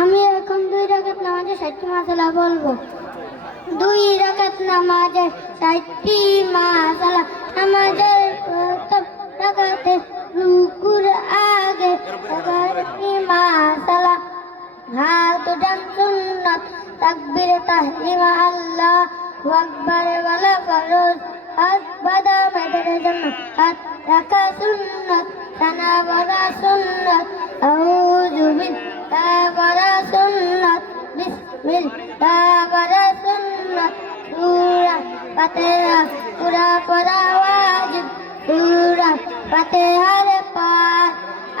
আমি এখন 2 রাকাত নামাজে 60টি মাসালা বলবো। 2 রাকাত নামাজে 60টি মাসালা। নামাজের প্রথম রাকাতে রুকুর আগে 11টি মাসালা। হাত উঠান সুন্নাত, তাকবীর তাহরিমা আল্লাহু আকবার ওয়ালা ফরজ। হাত বাঁধা মেয়েদের জন্য হাত রাখা সুন্নাত, সানা বলা সুন্নাত, আউযু বিল্লাহ বলা সুন্নাত, বিসমিল্লাহ বলা সুন্নাত। সূরা ফাতিহা সূরা পড়া ওয়াজিব, সূরা ফাতিহার পাঠ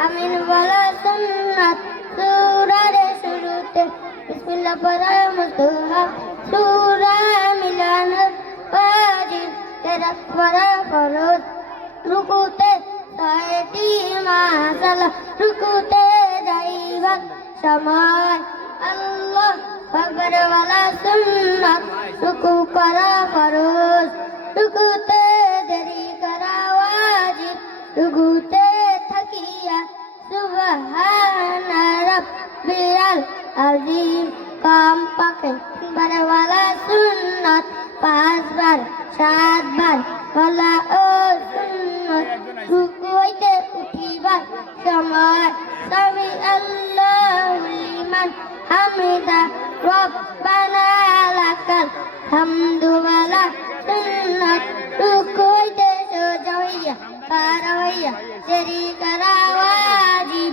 আমিন বলা সুন্নাত। সূরার শুরুতে বিসমিল্লাহ পড়া মুস্তাহাব, সূরা মিলান ওয়াজিব, কেরাত পড়া ফরজ। রুকুতে 6টি মাসালা, রুকুতে যাইবার সময় আল্লাহু আকবার ওয়ালা সুন্নাত, রুকু করা ফরজ। রুকুতে দেরি করা ওয়াজিব, রুকুতে থাকিয়া সুবহানা রাব্বিয়াল আযীম কমপক্ষে 3 বার ওয়ালা সুন্নাত, 5 বার 7 বার ওয়ালা ও সুন্নাত। রুকু হইতে উঠিবার সময় সামি আল্লাহু লিমান হামিদা রব্বানা লাকাল হামদু ওয়ালা সুন্নাত। রুকু হইতে সোজা হইয়া খাড়া হইয়া দেরি করা ওয়াজিব।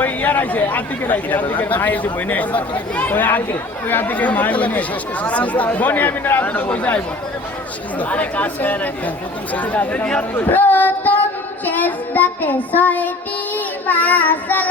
ওই ইয়ার আইছে আতিকের মাই এসে বইনে ওই আতিকের মাই বইনে বনি আমি না আতিকে কইতে আইব আরে কাজ করে না। প্রথম সেজদাতে 6টি মাসালা।